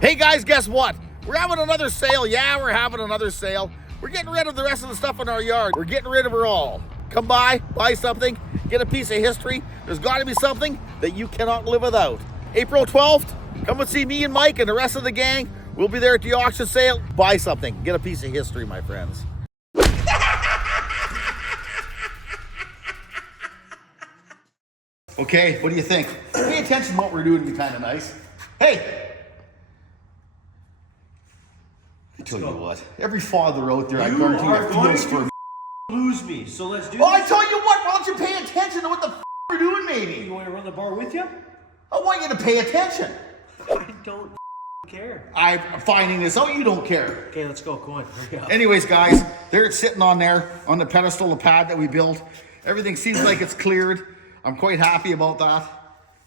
Hey guys, guess what? We're having another sale. Yeah, we're having another sale. We're getting rid of the rest of the stuff in our yard. We're getting rid of it all. Come by, buy something, get a piece of history. There's got to be something that you cannot live without. April 12th, come and see me and Mike and the rest of the gang. We'll be there at the auction sale. Buy something, get a piece of history, my friends. Okay, what do you think? Pay attention to what we're doing to be kind of nice. Hey! I tell you what, every father out there, I guarantee you feels for me. Lose me, so let's do Oh, this. I tell you what, why don't you pay attention to what the we're doing, maybe? You want to run the bar with you? I want you to pay attention. I don't care. I'm finding this out, you don't care. Okay, let's go, go on. Anyways, guys, there it's sitting on there, on the pedestal, the pad that we built. Everything seems like it's cleared. I'm quite happy about that.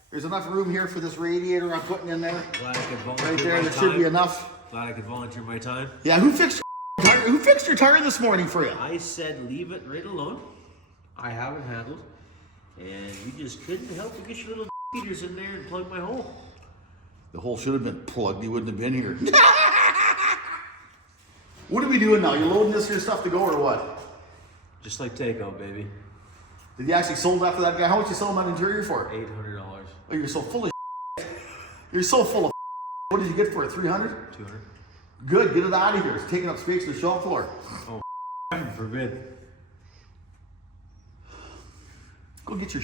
There's enough room here for this radiator I'm putting in there. Glad I could volunteer Right there, my there time. should be enough. Glad I could volunteer my time. Yeah, who fixed your tire? Who fixed your tire this morning for you? I said leave it right alone. I have it handled. And you just couldn't help but get your little heaters in there and plug my hole. The hole should have been plugged. You wouldn't have been here. What are we doing now? You loading this here stuff to go or what? Just like takeout, baby. Did you actually sold that for that guy? How much you selling that interior for? $800. Oh, you're so full of You're so full of What did you get for it? 300? 200. Good, get it out of here. It's taking up space in the shop floor. Oh, forbid. Go get your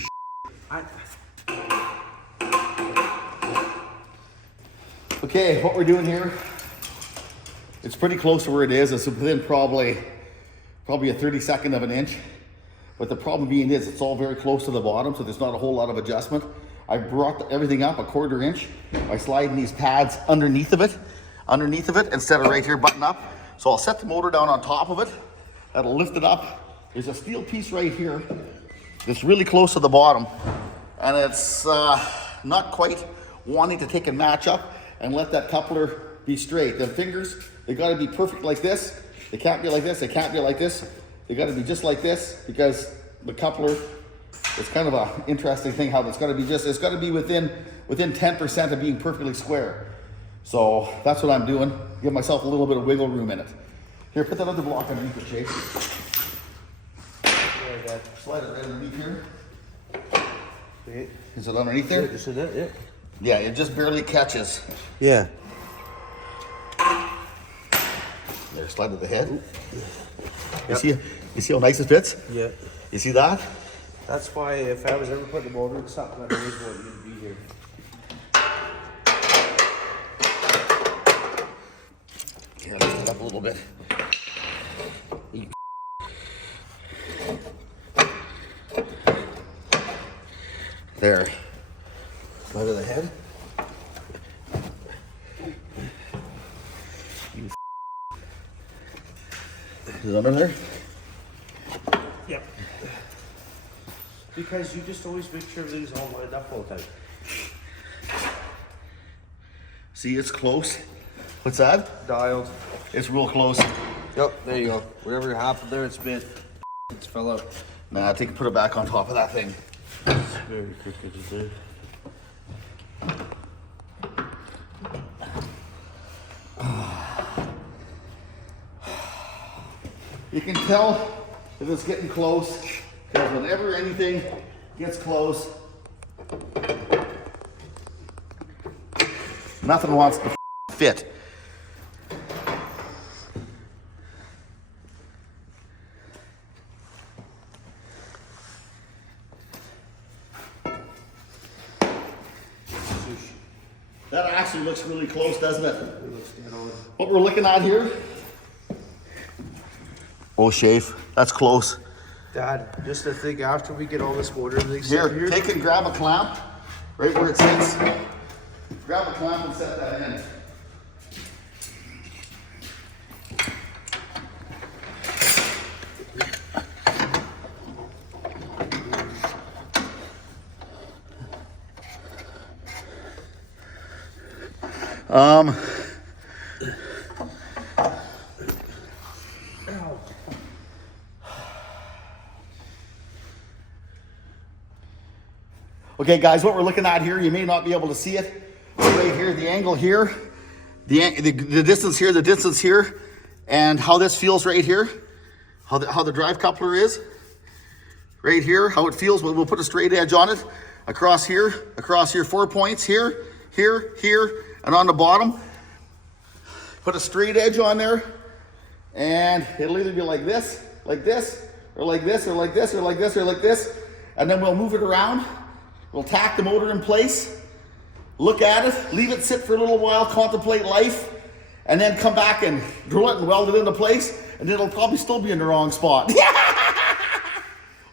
Okay, what we're doing here, it's pretty close to where it is. It's within probably a 32nd of an inch. But the problem being is it's all very close to the bottom, so there's not a whole lot of adjustment. I brought everything up a 1/4 inch by sliding these pads underneath of it instead of right here button up. So I'll set the motor down on top of it. That'll lift it up. There's a steel piece right here that's really close to the bottom, and it's not quite wanting to take and match up and let that coupler be straight. The fingers, they got to be perfect like this. They can't be like this. They can't be like this. They got to be just like this, because the coupler, it's kind of an interesting thing how it's got to be it's got to be within 10% of being perfectly square. So that's what I'm doing. Give myself a little bit of wiggle room in it. Here, put that other block underneath the shape. Slide it right underneath here. Okay. Is it underneath there? Just in that, yeah. Yeah, it just barely catches. Yeah. There, slide to the head. Yep. You see how nice it fits? Yeah. You see that? That's why if I was ever putting the motor in something, I'd always want you to be here. Here, lift it up a little bit. There. Slide to the head. Is it under there? Yep. Because you just always make sure everything's all lined up all the time. See, it's close. What's that? Dialed. It's real close. Yep, there you go. Whatever happened there, it's been. It's fell out. Nah, take and put it back on top of that thing. Very crooked today. You can tell if it's getting close, because whenever anything gets close, nothing wants to fit. That actually looks really close, doesn't it? It looks dead on. What we're looking at here. Oh, Shoaf, that's close. Dad, just to think after we get all this motor and things Here, take and grab a clamp, right where it sits. Grab a clamp and set that in. Okay guys, what we're looking at here, you may not be able to see it. Right here, the angle here the distance here, and how this feels right here, how the drive coupler is right here, how it feels. We'll put a straight edge on it across here, 4 points here, and on the bottom. Put a straight edge on there, and it'll either be like this, or like this, or like this, or like this, or like this, and then we'll move it around. We'll tack the motor in place, look at it, leave it sit for a little while, contemplate life, and then come back and drill it and weld it into place, and it'll probably still be in the wrong spot.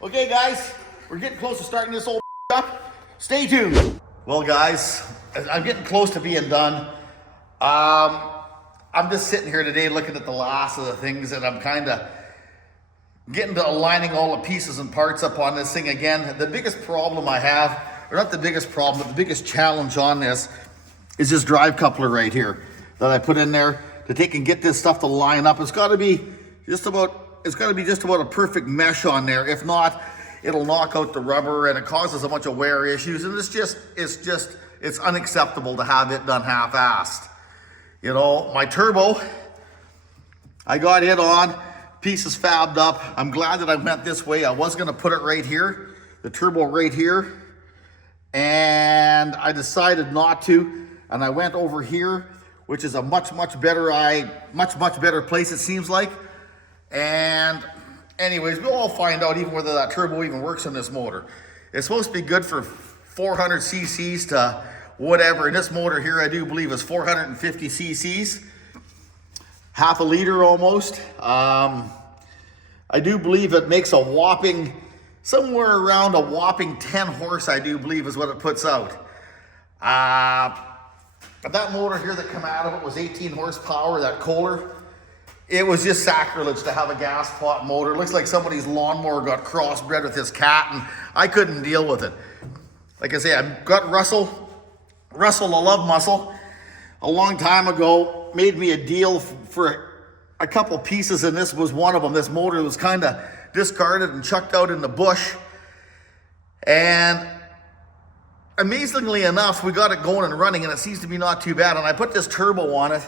Okay, guys, we're getting close to starting this old up. Stay tuned. Well, guys, I'm getting close to being done. I'm just sitting here today looking at the last of the things, and I'm kind of getting to aligning all the pieces and parts up on this thing again. The biggest problem I have, or not the biggest problem, but the biggest challenge on this is this drive coupler right here that I put in there to take and get this stuff to line up. It's got to be just about a perfect mesh on there. If not, it'll knock out the rubber and it causes a bunch of wear issues. And it's unacceptable to have it done half-assed. You know, my turbo, I got it on, pieces fabbed up. I'm glad that I went this way. I was gonna put it right here, the turbo right here, and I decided not to, and I went over here, which is a much better place, it seems like. And anyways, we'll all find out even whether that turbo even works on this motor. It's supposed to be good for 400 cc's to whatever, and this motor here I do believe is 450 cc's, half a liter almost. I do believe it makes a whopping, somewhere around a whopping 10 horse, I do believe is what it puts out. But that motor here that came out of it was 18 horsepower, that Kohler. It was just sacrilege to have a gas pot motor. It looks like somebody's lawnmower got crossbred with this cat, and I couldn't deal with it. Like I say, I've got Russell the Love Muscle, a long time ago, made me a deal for a couple pieces, and this was one of them. This motor was kind of discarded and chucked out in the bush. And amazingly enough, we got it going and running, and it seems to be not too bad. And I put this turbo on it,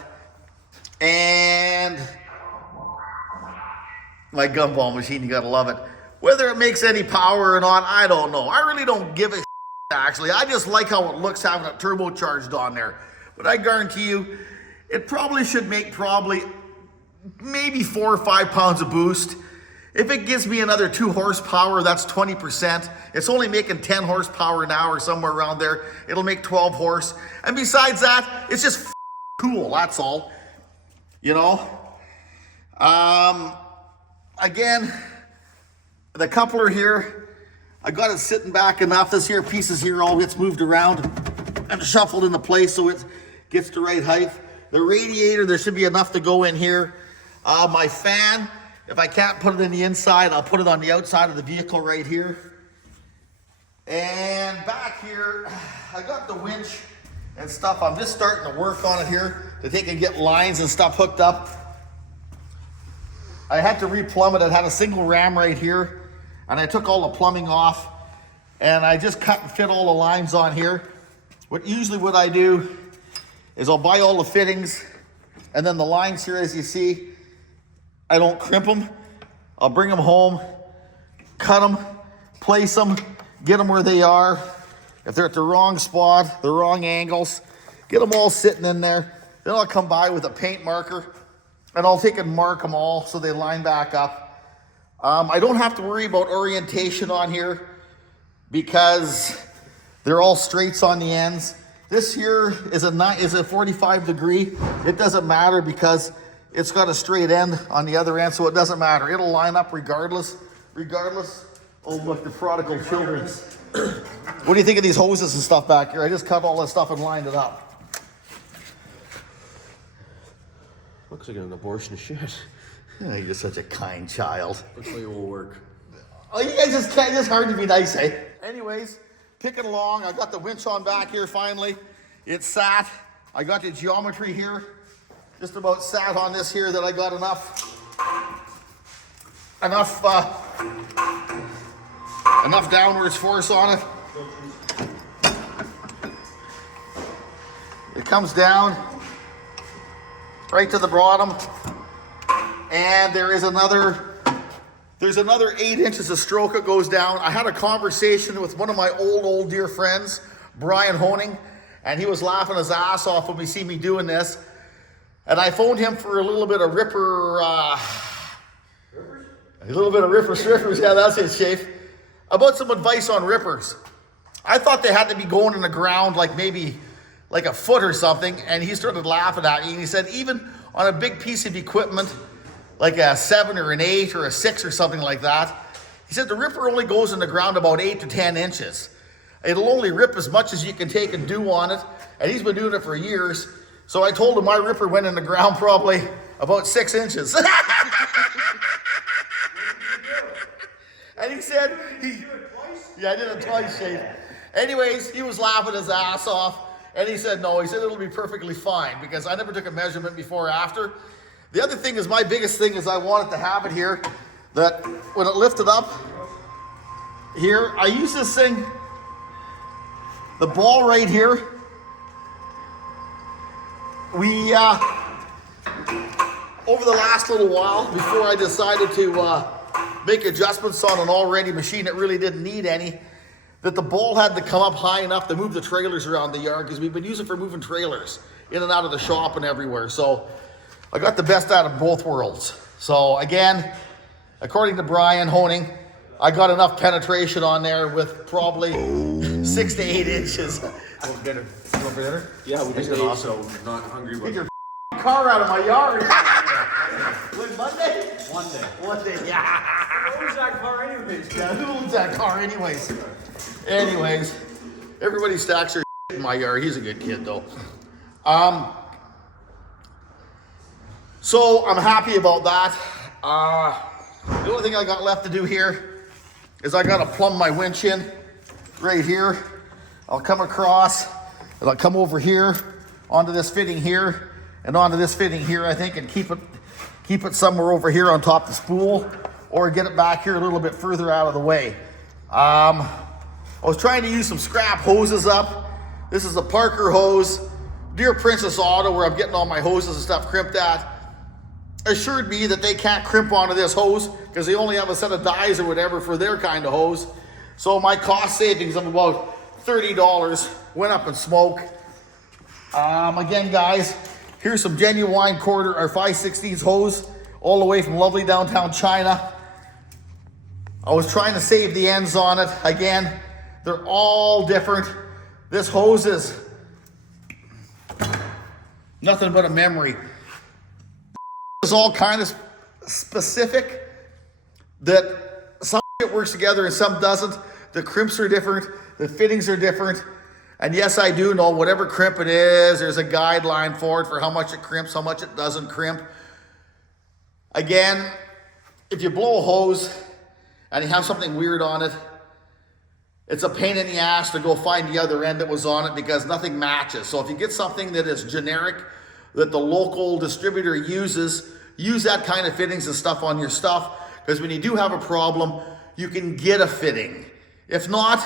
and my gumball machine, you gotta love it. Whether it makes any power or not, I don't know. I really don't give a actually. I just like how it looks having it turbocharged on there. But I guarantee you, it probably should make maybe 4 or 5 pounds of boost. If it gives me another 2 horsepower, that's 20%. It's only making 10 horsepower an hour, somewhere around there. It'll make 12 horse. And besides that, it's just cool, that's all. You know? Again, the coupler here, I got it sitting back enough. This here pieces here all gets moved around and shuffled into place so it gets the right height. The radiator, there should be enough to go in here. My fan, if I can't put it in the inside, I'll put it on the outside of the vehicle right here. And back here, I got the winch and stuff. I'm just starting to work on it here to take and get lines and stuff hooked up. I had to replumb it. It had a single ram right here, and I took all the plumbing off, and I just cut and fit all the lines on here. Usually what I do is I'll buy all the fittings, and then the lines here, as you see, I don't crimp them. I'll bring them home, cut them, place them, get them where they are. If they're at the wrong spot, the wrong angles, get them all sitting in there. Then I'll come by with a paint marker, and I'll take and mark them all so they line back up. I don't have to worry about orientation on here because they're all straights on the ends. This here is a 45 degree. It doesn't matter because it's got a straight end on the other end, so it doesn't matter. It'll line up regardless. Oh, look, the prodigal children. What do you think of these hoses and stuff back here? I just cut all this stuff and lined it up. Looks like an abortion shit. Oh, you're such a kind child. Looks like it will work. Oh, you guys just can't, it's hard to be nice, eh? Anyways, picking along. I got the winch on back here finally. It's sat. I got the geometry here. Just about sat on this here that I got enough downwards force on it. It comes down. right to the bottom. And there's another 8 inches of stroke that goes down. I had a conversation with one of my old dear friends, Brian Honing, and he was laughing his ass off when he see me doing this. And I phoned him for a little bit of ripper, strippers, yeah, that's it, Shafe, about some advice on rippers. I thought they had to be going in the ground like maybe like a foot or something, and he started laughing at me, and he said even on a big piece of equipment, like a 7 or an 8 or a 6 or something like that, he said the ripper only goes in the ground about 8 to 10 inches. It'll only rip as much as you can take and do on it, and he's been doing it for years. So I told him my ripper went in the ground probably about 6 inches. And he said, yeah, I did it twice, Shane. Anyways, he was laughing his ass off, and he said, no, he said it'll be perfectly fine, because I never took a measurement before or after. The other thing is, my biggest thing is I wanted to have it here, that when it lifted up here, I use this thing, the ball right here, we, over the last little while, before I decided to make adjustments on an already machine that really didn't need any, that the ball had to come up high enough to move the trailers around the yard, because we've been using it for moving trailers in and out of the shop and everywhere. So I got the best out of both worlds. So again, according to Brian Honing, I got enough penetration on there with probably 6 to 8 inches. Want dinner? You want for dinner? Yeah, we just ate, so I'm not hungry. Get your car out of my yard. When Monday? One day, yeah. Who owns that car anyways? Yeah, who owns that car anyways? Anyways, everybody stacks their in my yard. He's a good kid though. So I'm happy about that. The only thing I got left to do here is I got to plumb my winch in right here. I'll come across and I'll come over here onto this fitting here and onto this fitting here, I think, and keep it somewhere over here on top of the spool, or get it back here a little bit further out of the way. I was trying to use some scrap hoses up. This is a Parker hose. Dear Princess Auto, where I'm getting all my hoses and stuff crimped at, assured me that they can't crimp onto this hose because they only have a set of dies or whatever for their kind of hose. So my cost savings of about $30 went up in smoke. Again, guys, here's some genuine quarter or 5/16 hose all the way from lovely downtown China. I was trying to save the ends on it. Again, they're all different. This hose is nothing but a memory. It's all kind of specific, that some shit works together and some doesn't. The crimps are different, the fittings are different. And yes, I do know whatever crimp it is, there's a guideline for it, for how much it crimps, how much it doesn't crimp. Again, if you blow a hose and you have something weird on it, it's a pain in the ass to go find the other end that was on it, because nothing matches. So if you get something that is generic, that the local distributor uses, use that kind of fittings and stuff on your stuff, because when you do have a problem, you can get a fitting. If not,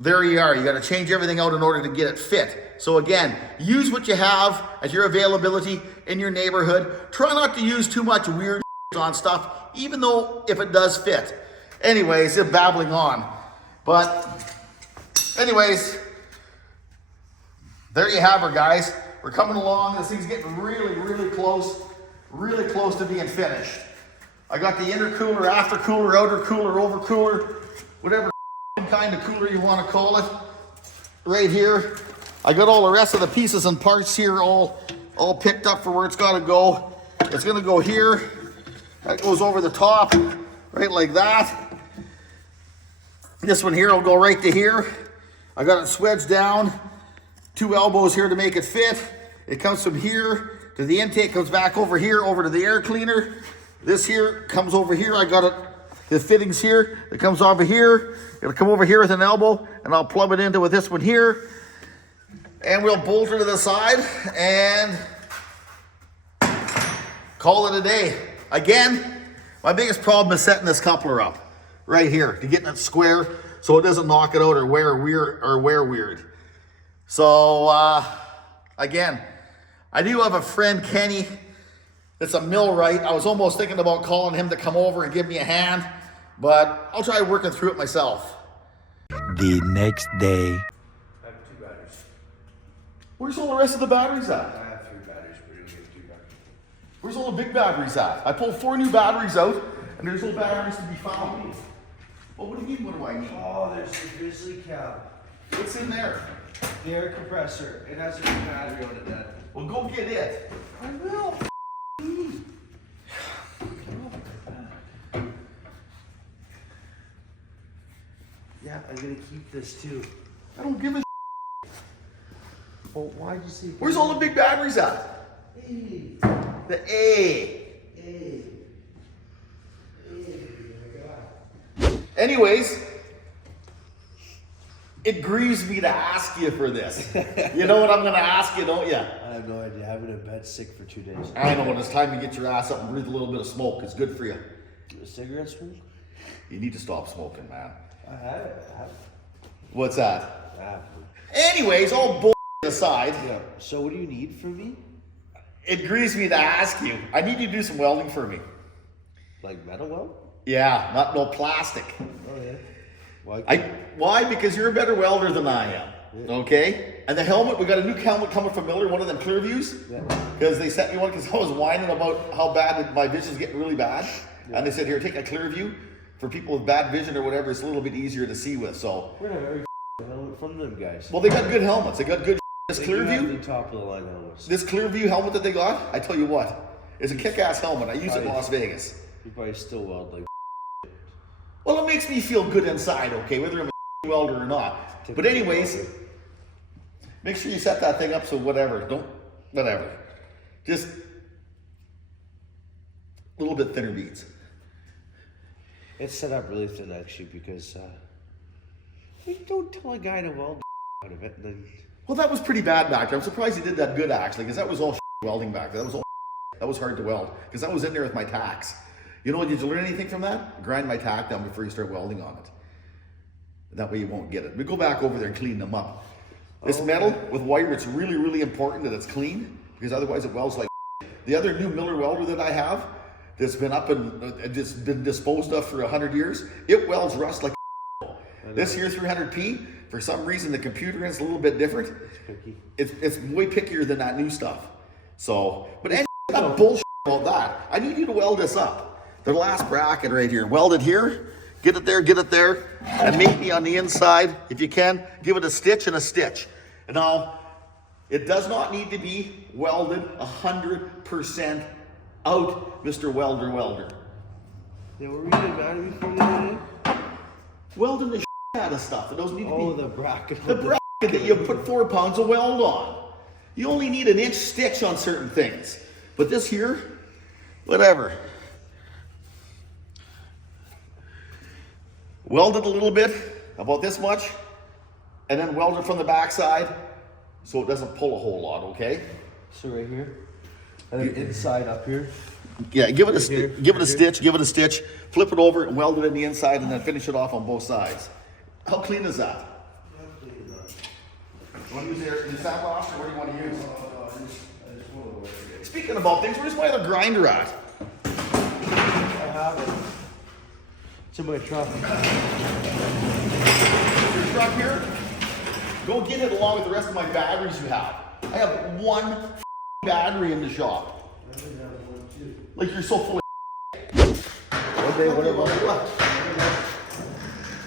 there you are. You got to change everything out in order to get it fit. So again, use what you have at your availability in your neighborhood. Try not to use too much weird on stuff, even though if it does fit. Anyways, I'm babbling on. But anyways, there you have her, guys. We're coming along. This thing's getting really close to being finished. I got the intercooler, aftercooler, outer cooler, overcooler, whatever kind of cooler you want to call it, right here. I got all the rest of the pieces and parts here all picked up for where it's got to go. It's going to go here. That goes over the top, right like that. This one here will go right to here. I got it swedged down. 2 elbows here to make it fit. It comes from here to the intake, comes back over here, over to the air cleaner. This here comes over here. I got it, the fittings here. It comes over here. It'll come over here with an elbow, and I'll plug it into with this one here. And we'll bolt it to the side and call it a day. Again, my biggest problem is setting this coupler up right here to getting it square so it doesn't knock it out or wear weird. So again, I do have a friend, Kenny, that's a millwright. I was almost thinking about calling him to come over and give me a hand, but I'll try working through it myself. The next day. I have 2 batteries. Where's all the rest of the batteries at? I have 3 batteries, but you don't get 2 batteries. Where's all the big batteries at? I pulled 4 new batteries out, and there's no batteries to be found. Well, what do you mean, what do I need? Oh, there's the grizzly cab. What's in there? The air compressor. It has a new battery on it, Dad. Well, go get it. I will. Yeah, I'm gonna keep this too. I don't give a Well, why'd you say? Where's all the big batteries at? Hey. The A. Hey. Anyways, it grieves me to ask you for this. You know what I'm gonna ask you, don't you? I have no idea. I've been in bed sick for 2 days. I know when it's time to get your ass up and breathe a little bit of smoke. It's good for you. A cigarette smoke? You need to stop smoking, man. I have it. What's that? I have Anyways, all bull aside, Yeah. So what do you need from me? it grieves me to ask you. I need you to do some welding for me. Like metal weld? Yeah, not no plastic. Oh yeah. Why? Why? Because you're a better welder than I am. Yeah. Okay? And the helmet, we got a new helmet coming from Miller, one of them clear views. Yeah. Because they sent me one because I was whining about how bad my vision's getting really bad. And they said, here, take a clear view. For people with bad vision or whatever, it's a little bit easier to see with. So, We're gonna have every helmet from them guys. well, they got good helmets. They got good. This They clear do have view, the top of the line helmets. this clear view helmet that they got, I tell you what, it's a kick-ass helmet. I use it in Las Vegas. You probably still weld like. Well, it makes me feel good inside, okay, whether I'm a welder or not. But anyways, make sure you set that thing up so whatever, just a little bit thinner beads. It's set up really thin actually because you don't tell a guy to weld out of it. And then Well, that was pretty bad back there. I'm surprised he did that good actually, because that was all welding back there. That was hard to weld, because I was in there with my tacks. You know, did you learn anything from that? Grind my tack down before you start welding on it. That way you won't get it. We go back over there and clean them up. This metal with wire, it's really, really important that it's clean, because otherwise it welds like the other new Miller welder that I have, that's been up and it's been disposed of for 100 years, it welds rust like this here 300p, for some reason the computer is a little bit different. picky. It's way pickier than that new stuff. So, but any that bullshit about that. I need you to weld this up. The last bracket right here. Weld it here, get it there, and maybe on the inside, if you can, give it a stitch and a stitch. And now, it does not need to be welded 100% out, Mr. Welder. Yeah, were we getting mad at me for the other day? Welding the out of stuff. It doesn't need to Oh, be the bracket. the bracket that you put 4 pounds of weld on. You only need an inch stitch on certain things. But this here, whatever. Weld it a little bit, about this much, and then weld it from the backside so it doesn't pull a whole lot, okay? So right here, and then inside up here. Yeah, give it a Here, give it a here. stitch, flip it over and weld it in the inside and then finish it off on both sides. How clean is that? You want to use the sandblast or what do you want to use? I just want to work it. Speaking about things, where's my other grinder at? I have it. It's in my truck. Your truck here? Go get it along with the rest of my batteries you have. I have one battery in the shop. I think I have one too. Like you're so full of One day one of us. what?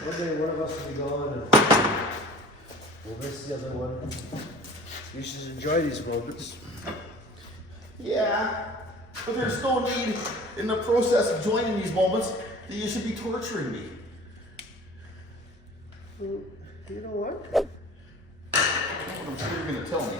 One day one of us will be gone and we'll miss the other one. You should enjoy these moments. Yeah, but there's no need in the process of joining these moments that you should be torturing me. Well, you know what? I'm sure you're gonna tell me.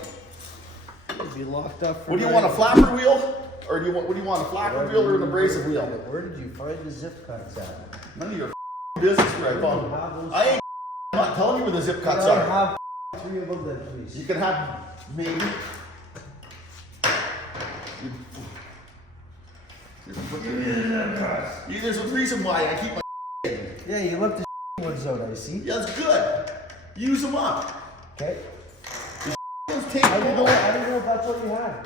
You'd be locked up for What do you want, a flapper wheel? Or what do you want, a flapper wheel or an abrasive wheel? Where did you find the zip cuts at? None of your business where I found them. I'm not telling you where the zip cuts Can I are. have 3 of them then, please? You can have maybe. There's a reason why I keep my Yeah, you left the ones out, I see. Yeah, that's good. Use them up. Okay. Those take I didn't know. long. I didn't know if that's what you had.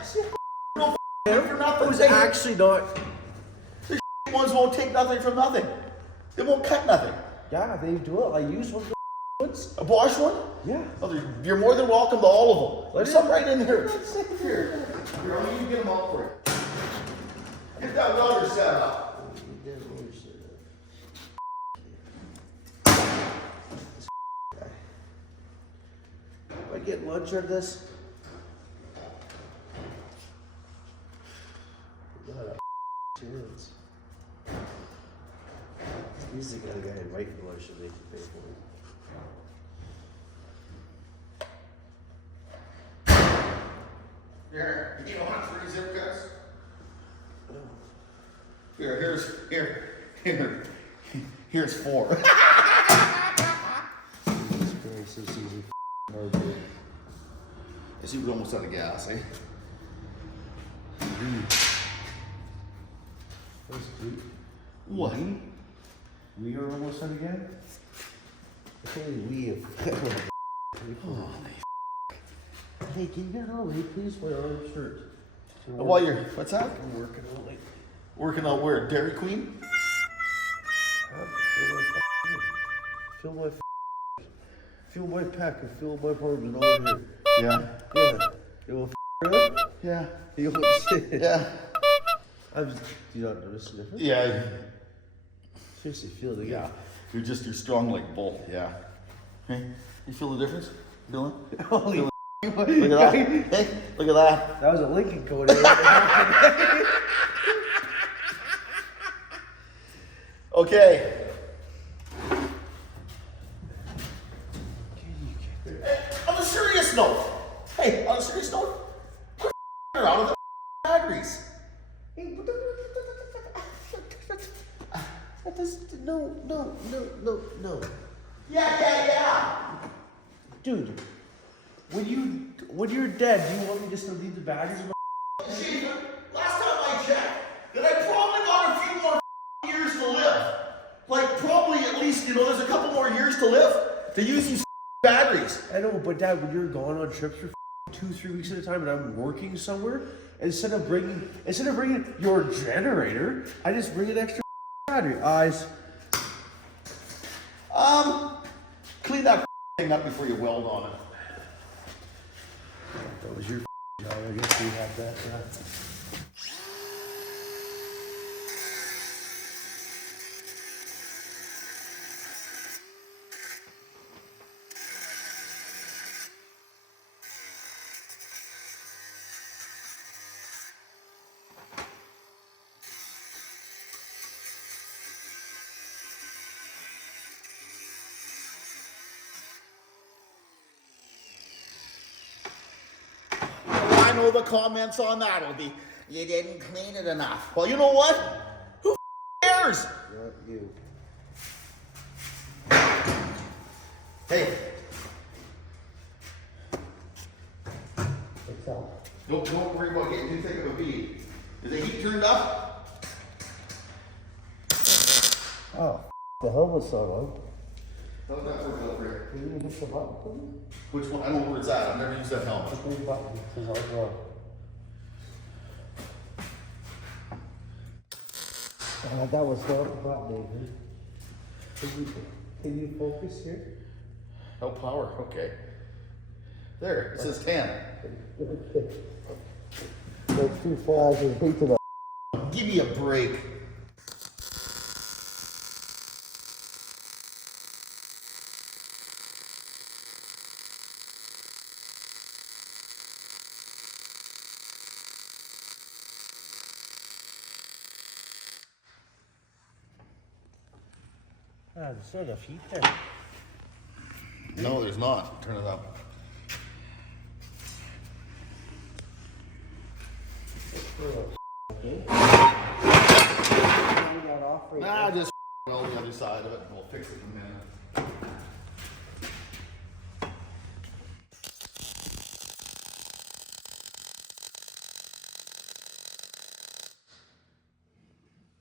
For nothing. It was Hey, actually not. the ones won't take nothing from nothing. They won't cut nothing. Yeah, they do it. I used one. A Bosch one? Yeah. Oh, you're more than welcome to all of them. There's some right in here. Here, I'll let you get them out for you. Get that welder set up. I get lunch or this? Chance. He's the kind of guy inviting lunch should make you pay for it. Here, you want 3 zip cuts? Here's 4. This is easy. Hard to. I see we're almost out of gas, eh? What? We are almost done again? I think we have. Hey, can you get her away, please? My arm shirt. While you're, what's that? I'm working all night. Working out where? Dairy Queen? Feel my pack and feel my arms and all in here. Yeah. Yeah. You want it? Yeah. You want shit? Yeah. Do you not notice the difference? Yeah. Seriously, feel it again. Yeah. You're strong like bull. Yeah. Hey, you feel the difference? Feel it? Holy Look at that. Hey, look at that. That was a Lincoln code. Okay. On a serious note. Hey, on a serious note. Quit out of the batteries. No. Yeah. Dude, when you're dead, do you want me just to leave the batteries? See, last time I checked, that I probably got a few more years to live. Like probably at least, there's a couple more years to live to use these batteries. I know, but Dad, when you're gone on trips for 2-3 weeks at a time, and I'm working somewhere, instead of bringing your generator, I just bring an extra battery. Eyes. Clean that thing up before you weld on it. That was your job. I guess we had that. Yeah. I know the comments on that will be, you didn't clean it enough. Well, you know what? Who cares? Not you. Hey, What's up? don't worry about getting too thick of a bead. Is the heat turned up? Oh, the helmet's not on. How did that work out there? Can you hit the button, please? Which one? I don't know where it's at. I've never used that helmet. The green button says all wrong. That was not the button, Nathan. Can you focus here? No power. Okay. There. It says 10. That's too fast. It's big to the. Give me a break. Ah, there's not enough heat there. No, there's not. Turn it up. Nah, just weld the other side of it and we'll fix it in a minute.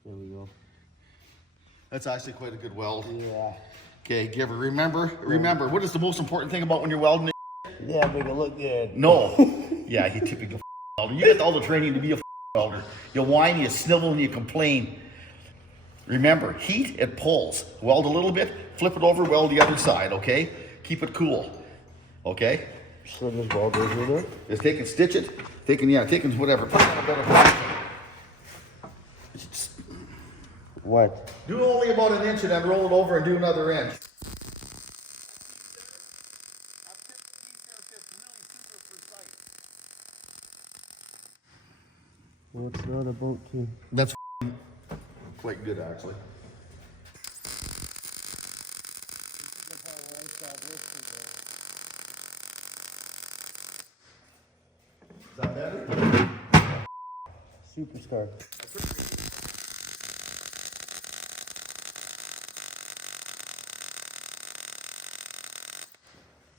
There we go. That's actually quite a good weld. Yeah. Okay, give her. Remember, what is the most important thing about when you're welding? Yeah, make it look good. No. Yeah, you typical welder. You get all the training to be a welder. You whine, you snivel, and you complain. Remember, heat, it pulls. Weld a little bit, flip it over, weld the other side, okay? Keep it cool, okay? So this ball goes in there? Just take and stitch it, taking whatever, put it in a better position. Just What? do only about an inch and then roll it over and do another inch. Well, it's not about to. That's quite good, actually. Is that better? Superstar.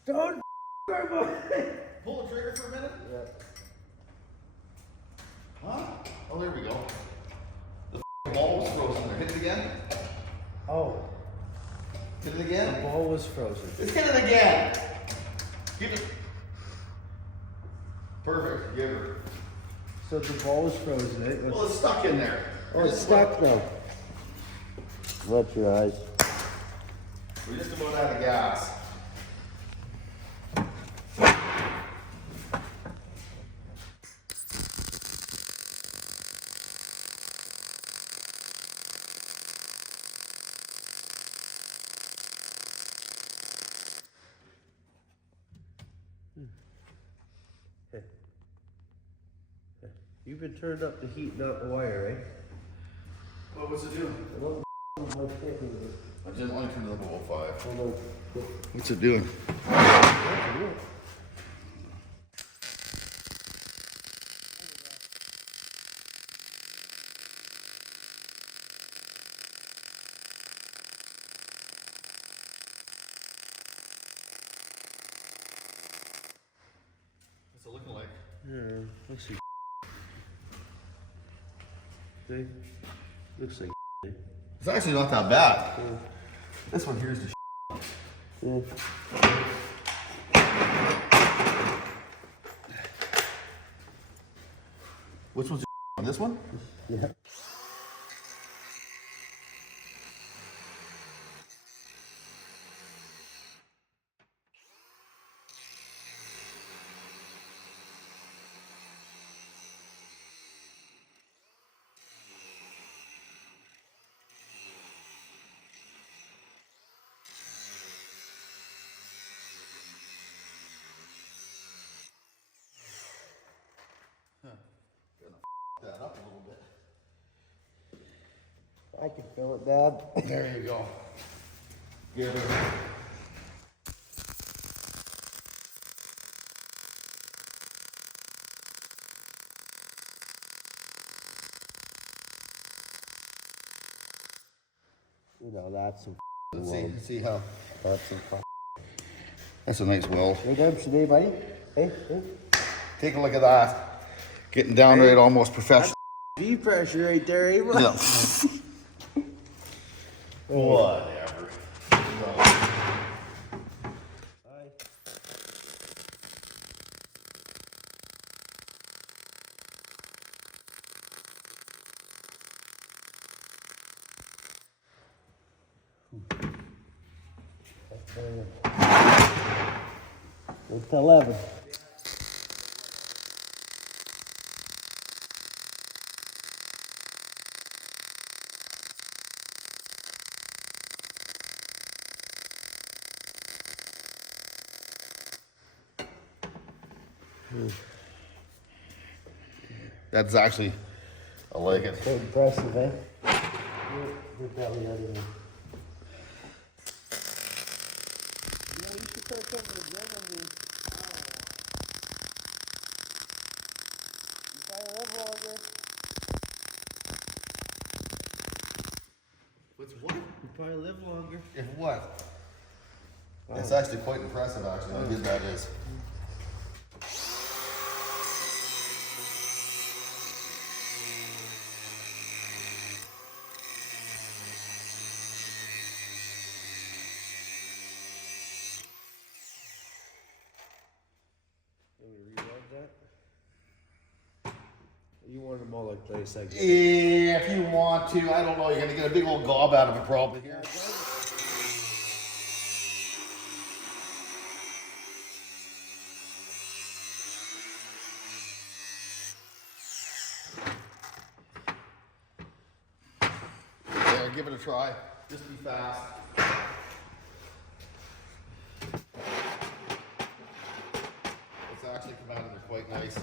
Don't Pull the trigger for a minute? Yeah. Huh? Oh, there we go. The ball was frozen there. Hit it again. Oh, Hit it the again. ball was frozen. Let's hit it again. Get it. Perfect. Give her. So the ball was frozen, eh? Well, it's stuck in there. Oh, it's stuck now. Watch your eyes. We're just about out of gas. You've been turning up the heat, not the wire, eh? What was it doing? What the my stick is it? I just only turned it up about 5. Hold on. What's it doing? What's it looking like? Yeah, looks like. See? Looks like. It's actually not that bad. This one here's the Yeah. Which one's on this one? Yeah. That up a little bit. I can feel it, Dad. There you go. Give her. You know, that's some. Let's see how. That's some. That's a nice weld. Redemption, eh, buddy? Hey, hey. Take a look at that. Getting down right, almost professional. V pressure right there, eh, buddy? Yeah. Whatever. It's 11. That's actually, I like it. So impressive, eh? Your belly out of there. Yeah, you should start putting the gym on these. You probably live longer. What's what? You probably live longer. If what? It's actually quite impressive, actually, how good that is. You want them all like this, I guess. Yeah, if you want to. I don't know. You're gonna get a big old gob out of it probably here. There, give it a try. Just be fast. It's actually come out of there quite nice.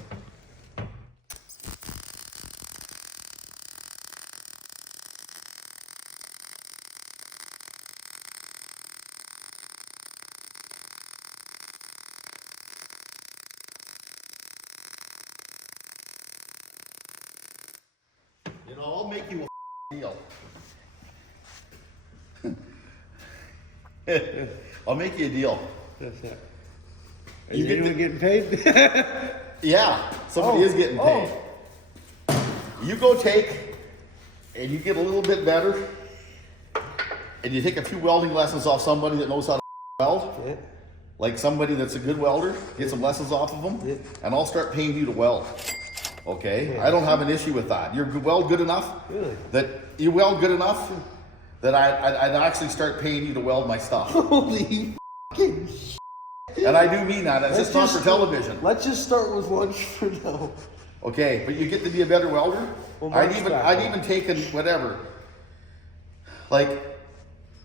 You know, I'll make you a deal. I'll make you a deal. That's it. Are You you get getting paid? Yeah, somebody is getting paid. You go take, and you get a little bit better, and you take a few welding lessons off somebody that knows how to weld, Yeah. like somebody that's a good welder, get some lessons off of them, Yeah. and I'll start paying you to weld. Okay? Yeah. I don't have an issue with that. You're weld good enough Really? that you weld good enough that I'd actually start paying you to weld my stuff. Holy fucking shit. And I do mean that. That's just not for television. Let's just start with lunch for now. Okay, but you get to be a better welder. Well, I'd Mark's back. even taken whatever, like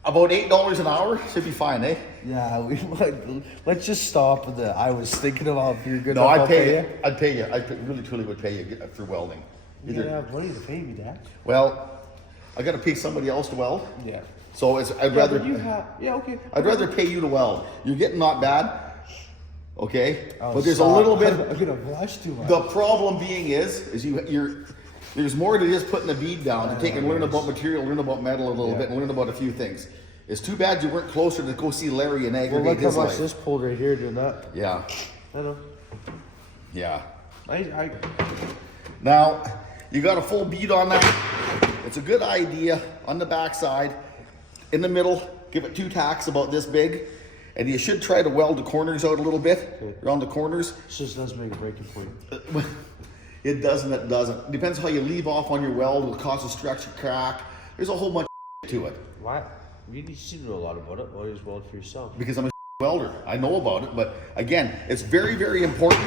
about $8 an hour should be fine, eh? Yeah, we might. Let's just stop with the. I was thinking about if you're good. No, enough, I'd I'll pay you. you. I'd pay you. I really truly would pay you for welding. You gotta have money to pay me, Dad. Well, I got to pay somebody else to weld. Yeah. So I'd rather. But you have. Yeah. Okay. I'd rather pay you to weld. You're getting not bad. Okay, Oh, but there's stop. a little bit. I'm gonna blush too much. The problem being is you're there's more to just putting a bead down to take and learn about material, learn about metal a little bit, and learn about a few things. It's too bad you weren't closer to go see Larry and Well, aggravate look how his much life. this pulled right here doing that. Yeah, I know. yeah. I. Now you got a full bead on that. It's a good idea on the back side, in the middle. Give it 2 tacks about this big, and you should try to weld the corners out a little bit around the corners. This just does make a breaking point. It doesn't, it doesn't. Depends how you leave off on your weld, will cause a stretch or crack. There's a whole bunch of to it. Why? You seem to know a lot about it. Why don't you just weld for yourself? Because I'm a welder. I know about it, but again, it's very, very important.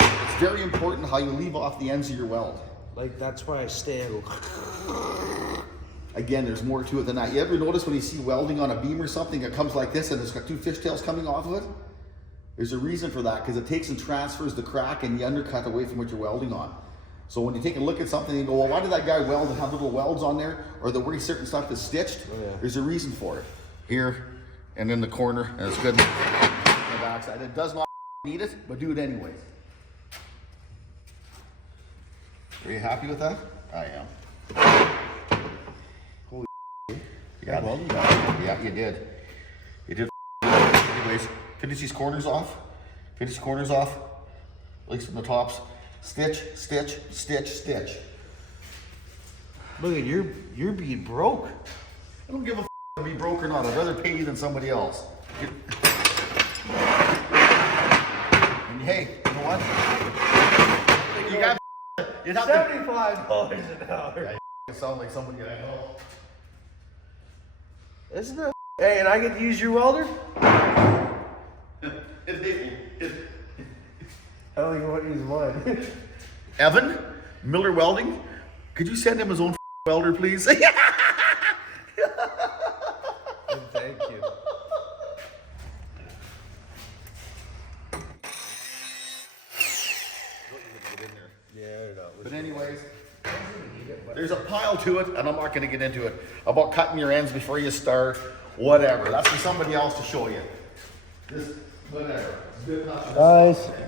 It's very important how you leave off the ends of your weld. Like, that's why I stay and go. Again, there's more to it than that. You ever notice when you see welding on a beam or something, it comes like this and it's got 2 fishtails coming off of it? There's a reason for that, because it takes and transfers the crack and the undercut away from what you're welding on. So when you take a look at something and go, well, why did that guy weld and have little welds on there? Or the way certain stuff is stitched? Oh, yeah. There's a reason for it. Here, and in the corner, and it's good on the backside. It does not need it, but do it anyways. Are you happy with that? I am. Holy yeah, yeah, you did. You did. Anyways, finish these corners off. Finish the corners off. At least from the tops. Stitch, stitch, stitch, stitch. Look at you're being broke. I don't give a to be broke or not. I'd rather pay you than somebody else. And hey, you know what? You got. You'd have to. $75 an hour. Yeah, you sound like somebody I know. Isn't that? Hey, and I get to use your welder? I don't even want to use mine. Evan, Miller Welding, could you send him his own welder, please? Thank you. Yeah, no. But anyways, there's a pile to it, and I'm not going to get into it, about cutting your ends before you start, whatever. That's for somebody else to show you. Just whatever. It's good enough for this Guys. stuff, okay?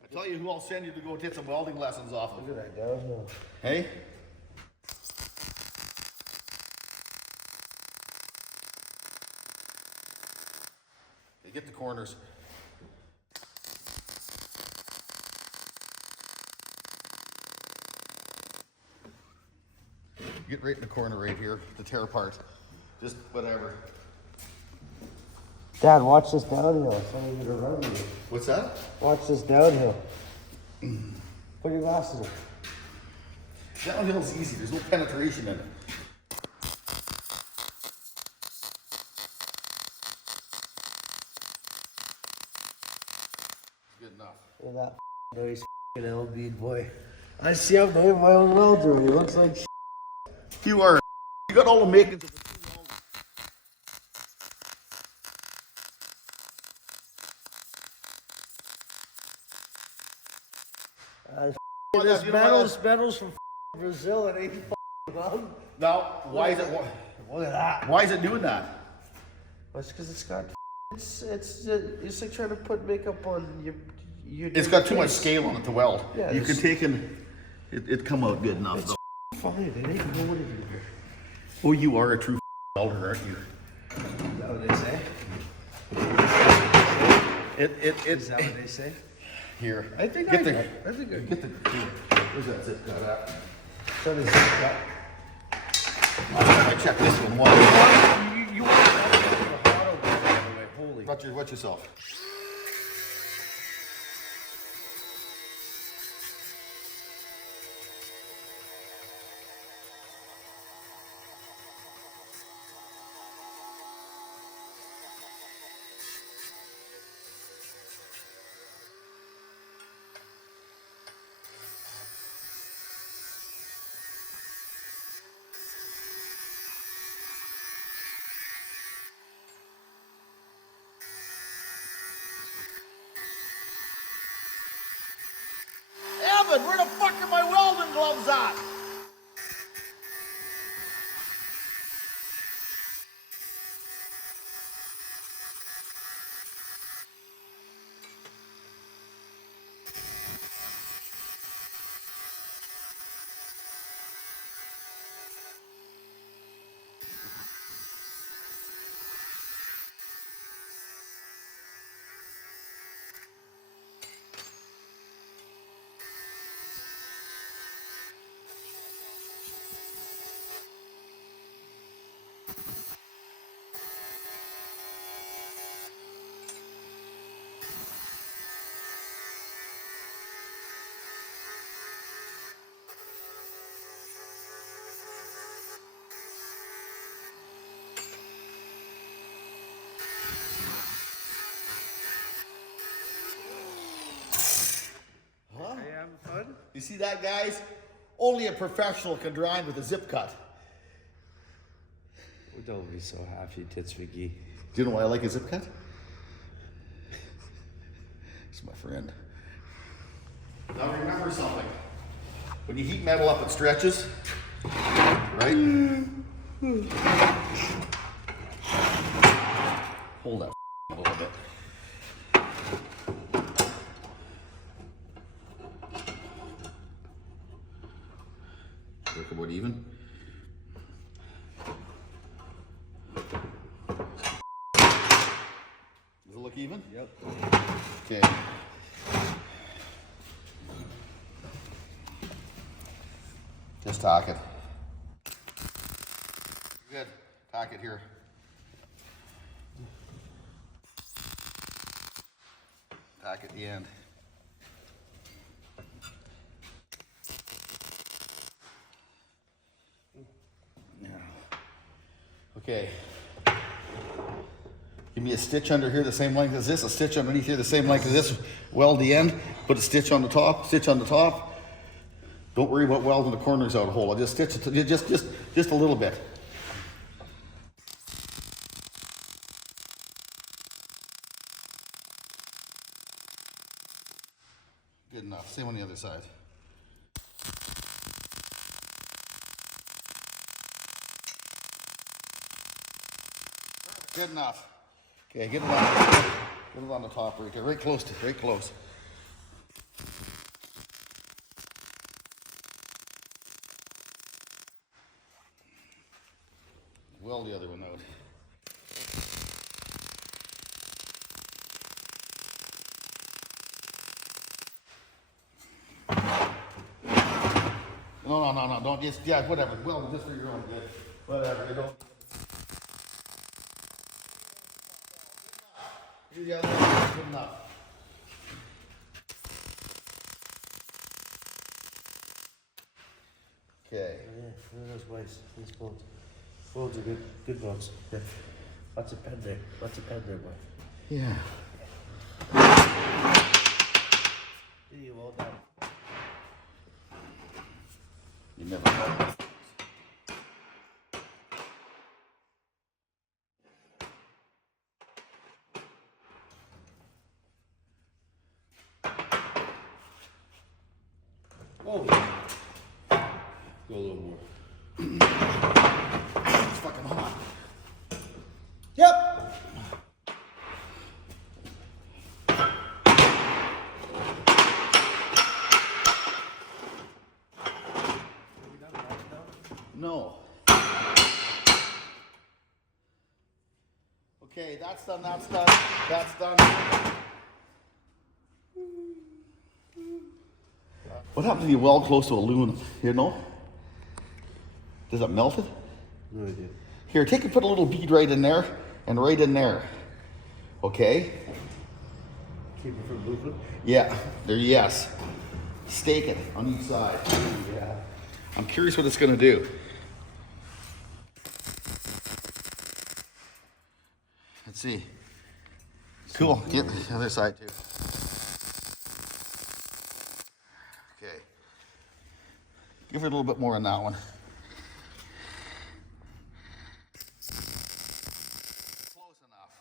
I tell you who I'll send you to go get some welding lessons off of. Look at that, Dad. Hey? get the corners. Get right in the corner right here, the tear part. Just whatever. Dad, watch this downhill. Someone's gonna run you. What's that? Watch this downhill. Put your glasses on. Downhill's easy, there's no penetration in it. Good enough. Look at that nice LB boy. I see I'm naming my own welder. He looks like You are. You got all the makings of the true welder. This metal's from Brazil and ain't weld. Now, why is it? Look at that. Why is it doing that? Well, it's because it's got. It's like trying to put makeup on your. It's got too much scale on it to weld. Yeah, you can take it come out good enough though. Fine, it ain't going anywhere. Oh, you are a true welder, aren't you? Is that what they say? Is that what they say? Here. I think get I the get the here. Where's that zip cut at? So does that. I check this one. You want to the hot over, by the way. Holy. Watch yourself. Evan, where the fuck are my welding gloves at? Fun? You see that, guys? Only a professional can grind with a zip cut. Oh, don't be so happy, Tits McGee. Do you know why I like a zip cut? He's my friend. Now remember something. When you heat metal up, it stretches, right? Hold that a little bit. Work about even. Does it look even? Yep. Okay. Just tack it. Good. Tack it here. Tack at the end. Okay. Give me a stitch under here the same length as this, a stitch underneath here the same length as this. Weld the end, put a stitch on the top, stitch on the top. Don't worry about welding the corners out whole. I'll just stitch it, just a little bit. Good enough. Same on the other side. Good enough. Okay, get it on the top right there, right close. Weld the other one out. No, don't just, yeah, whatever. Well, just for your own good. Whatever, you don't. Do the other one, good enough. Okay. Yeah, those ways, these bolts. Bolts are good bolts. Yeah. Lots of pen there, boy. Yeah. You well done. You never know. Oh, go a little more. It's fucking hot. Yep. No. Okay, that's done, that's done, that's done. What happens if you weld close to aluminum? You know? Does it melt it? No idea. Here, take and put a little bead right in there and right in there. Okay? Keep it from moving. Yeah, there, yes. Stake it on each side. Yeah. I'm curious what it's gonna do. Let's see. Cool, get the other side too. Okay. Give it a little bit more on that one. Close enough.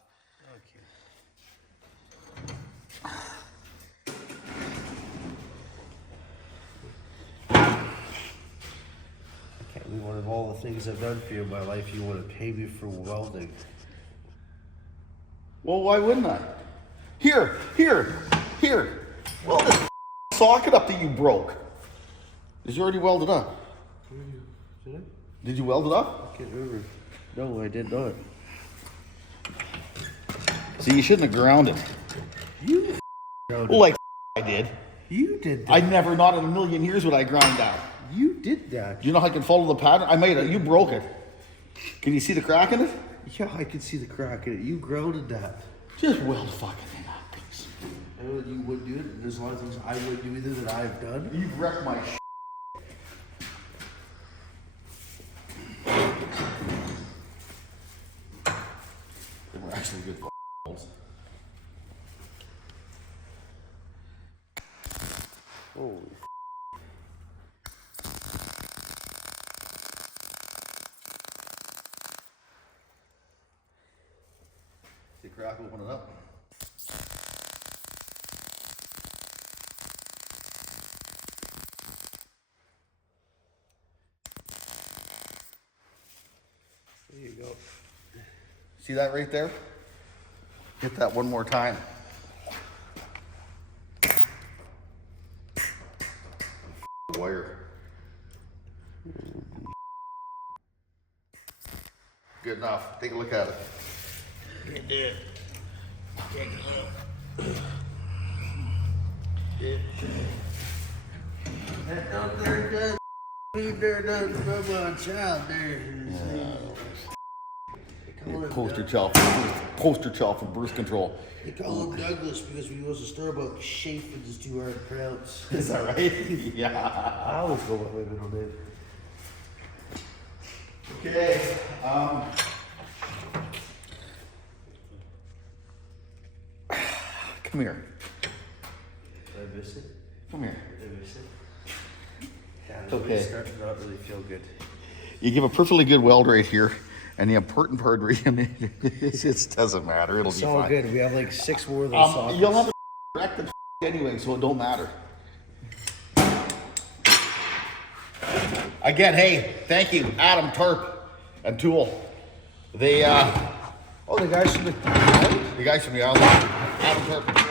Okay, one of all the things I've done for you in my life, you want to pay me for welding. Well, why wouldn't I? Here. Weld this socket up that you broke. Is you already welded up? Did I? Did you weld it up? I can't remember. No, I did not. See, you shouldn't have ground it. You grounded. Well, like I did. You did that. I never, not in a million years would I grind down. You did that. Do you know how I can follow the pattern? I made it. You broke it. Can you see the crack in it? Yeah, I could see the crack in it. You grounded that. Just weld the fucking thing up, please. I know that you would do it, and there's a lot of things I would do either that I've done. You've wrecked my They were actually good welds. Holy See the crack, open it up. There you go. See that right there? Hit that one more time. Wire. Good enough. Take a look at it. Right there. Take a look. Yeah. That out there does there does my child there. Poster child for birth control. They call him Douglas because when he goes to Starbucks, Shafin is too hard to pronounce. Is that right? Yeah. I always go with my middle name. Okay. Come here. Did I miss it? Come here. Did I miss it? Yeah, It's it's okay. starting to not really feel good. You give a perfectly good weld right here, and the important part right it just doesn't matter. It'll It's be all fine. good. We have like 6 more of those sockets. You'll have a wreck the anyway, so it don't matter. Again, hey, thank you, Adam Tarp and Tool. They Oh, the guys from the guys from the island, Adam Tarp and Tool.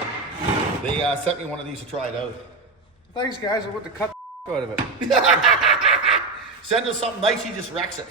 They sent me one of these to try it out. Thanks, guys. I went to cut the out of it. Send us something nice, he just wrecks it.